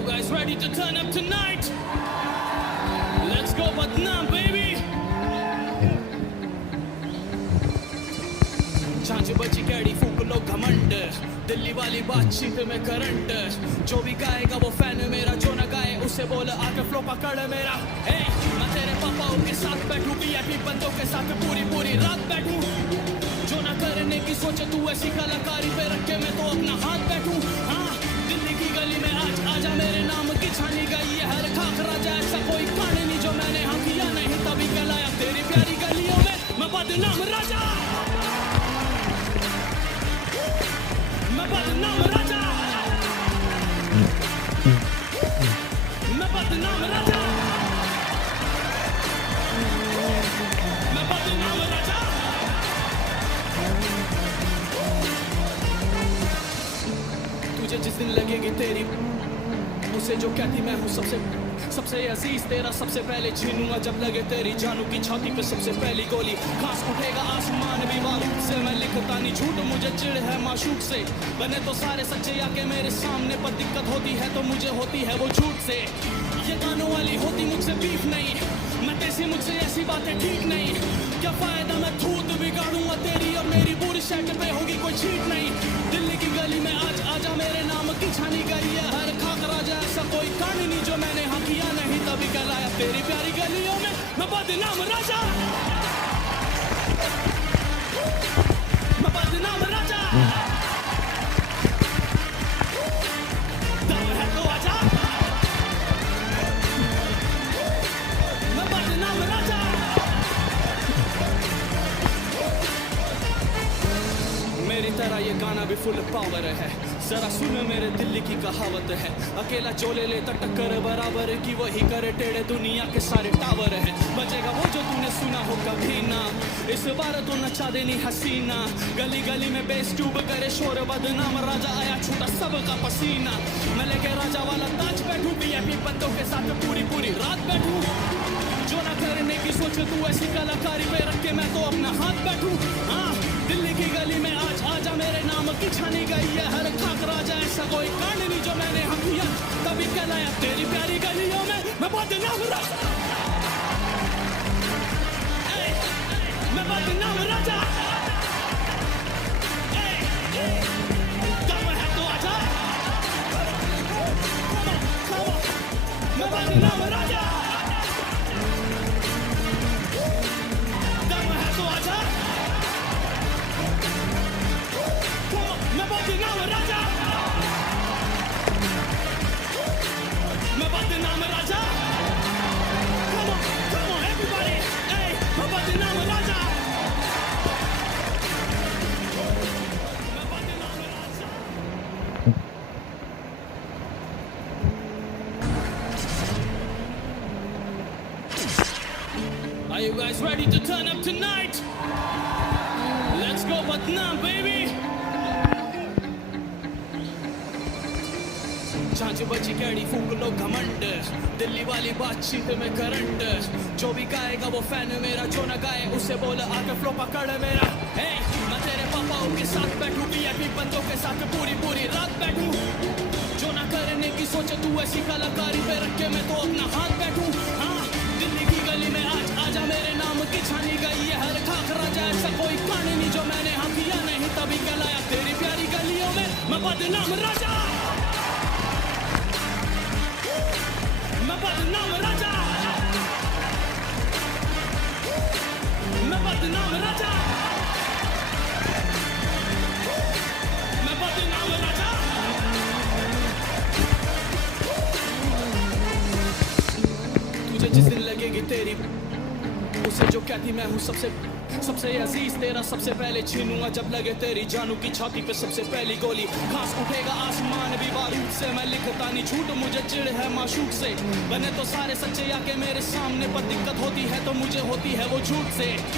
you guys ready to turn up tonight? Let's go Vietnam, baby. झांझ बजी कैडी फूक लो घमंड, दिल्ली वाली बातचीत में करंट, जो भी गाएगा वो फैन मेरा, जो ना गाए उसे बोल आके फ्लो पकड़ मेरा। मैं तेरे पापाओं के साथ बैठूं, वीआईपी बंदों के साथ पूरी पूरी रात बैठूं, जो ना करने की सोचे तू ऐसी कलाकारी पे रख के मैं तो अपना हाथ बैठूं। हाँ, दिल्ली की गली में आज आजा, मेरे नाम की छानी गई है हर खाक राजा, ऐसा कोई कहानी नहीं जो मैंने हाँ किया नहीं तभी कहलाया तेरी प्यारी गलियों में मैं बदनाम राजा, मैं बदनाम राजा, मैं बदनाम राजा, मैं बदनाम राजा। तुझे जिस दिन लगेगी तेरी उसे जो कहती मैं हूँ सबसे अजीज, तेरा सबसे पहले छीनूंगा जब लगे तेरी जानू की छाती पे सबसे पहली गोली, घास उठेगा आसमान भी बारूद से, मैं लिखता नहीं झूठ मुझे चिढ़ है माशूक से, बने तो सारे सच्चे आके मेरे सामने, पर दिक्कत होती है तो मुझे होती है वो झूठ से, ये गानों वाली होती मुझसे बीफ नहीं, मैं कैसी मुझसे ऐसी बातें ठीक नहीं, क्या फायदा मैं थूत बिगाड़ूंगा तेरी और मेरी पूरी शर्ट पे होगी कोई छीट नहीं, दिल्ली की गली में आज आजा, मेरे नाम की छानी गई है हर खाक राजा, ऐसा कोई कहानी नहीं जो मैंने हाँ किया नहीं तभी कहलाया तेरी प्यारी गलियों में मैं बदनाम राजा, मैं बदनाम राजा, दम है तो आजा, मैं बदनाम राजा। मेरी तरह ये गाना भी फुल पावर है, जरा सुन मेरे दिल्ली की कहावत है, अकेला जो ले लेता टक्कर बराबर की वही करे टेढ़े दुनिया के सारे टावर है, बजेगा वो जो तूने सुना हो कभी ना, इस बार तो नचा देनी हसीना, गली गली में बेस ट्यूब करे शोर, बदनाम राजा आया छूटा सबका पसीना, मैं लेके राजा वाला ताज बैठूं, वीआईपी बंदों के साथ पूरी पूरी रात बैठूं, जो ना करने की सोचे तू ऐसी कलाकारी पे रख के मैं तो अपना हाथ बैठूं। हाँ, दिल्ली की गली में आज आजा, मेरे नाम की छानी गई है हर खाक राजा, ऐसा कोई कांड नहीं जो मैंने हम किया तभी कहलाया तेरी प्यारी गलियों में मैं बदनाम राजा, मैं बदनाम राजा, दम है तो आजा, मैं बदनाम राजा, दम है तो आजा, मैं बदनाम राजा, मैं बदनाम राजा, come on everybody, hey, मैं बदनाम राजा, मैं बदनाम राजा। Are you guys ready to turn up tonight? Let's go Vietnam, baby. झांझ बजी कैडी फूक लो घमंड, दिल्ली वाली बातचीत में करंट, जो भी गाएगा वो फैन मेरा, जो ना गाए उसे बोल आके फ्लो पकड़ मेरा। मैं तेरे पापाओं के साथ बैठूं, वीआईपी बंदों के साथ पूरी पूरी रात बैठूं, जो ना करने की सोचे तू ऐसी कलाकारी पे रख के मैं तो अपना हाथ बैठूं। हाँ, दिल्ली की गली में आज आजा, मेरे नाम की छानी गई है हर खाक राजा, ऐसा कोई कहानी नहीं जो मैंने हाँ किया नहीं तभी कहलाया तेरी प्यारी गलियों में मैं बदनाम राजा, मैं बदनाम राजा, मैं बदनाम राजा, मैं बदनाम राजा। तुझे जिस दिन लगेगी तेरी उसे जो कहती मैं हूँ सबसे अजीज, तेरा सबसे पहले छीनूंगा जब लगे तेरी जानू की छाती पे सबसे पहली गोली, घास उठेगा आसमान भी बारूद से, मैं लिखता नहीं झूठ मुझे चिढ़ है माशूक से, बने तो सारे सच्चे आके मेरे सामने, पर दिक्कत होती है तो मुझे होती है वो झूठ से।